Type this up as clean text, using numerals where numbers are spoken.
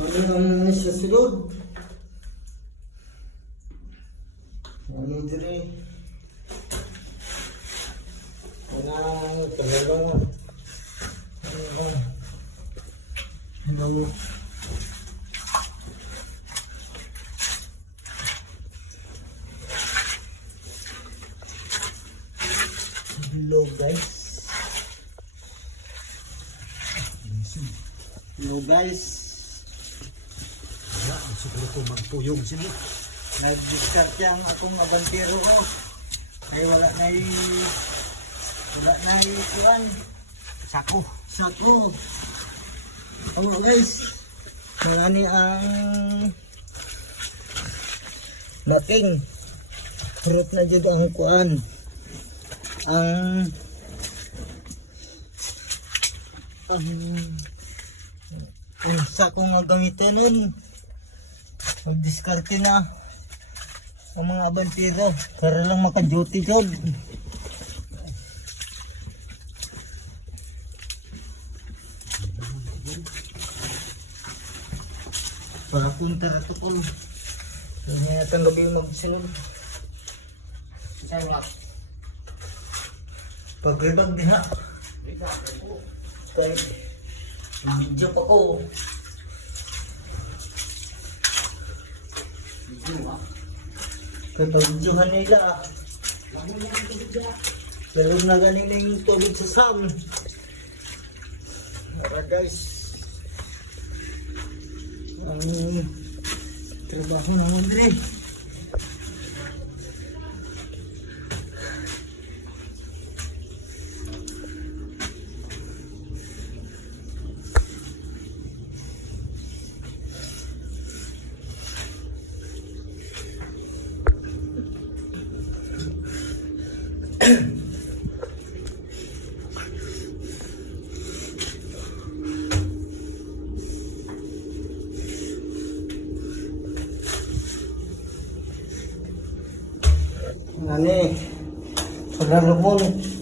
Ano ang sa sulod? Ano dire? Ano talagang hello. Hello guys. Hello guys. Wala, siguro ko magpuyong sila. Nag-discard yang akong abantero ko. Ay wala na kuan. Sako. Sako. Oh guys. Ngani ang laking. Harap na jud ang kuan. Ang sako nga gamiton mag-discarte na ang mga abantero para lang maka-duty job. Para punta na ito po. Hindi natin gabi magsunod. Sayang. Pag-rebag din ha. Kaya video pa ko. Kaya pag-videohan nila. Lalo na galing na yung tubig sa Sam. Tara guys. Ang trabaho naman din. Ngani, saudara lumon.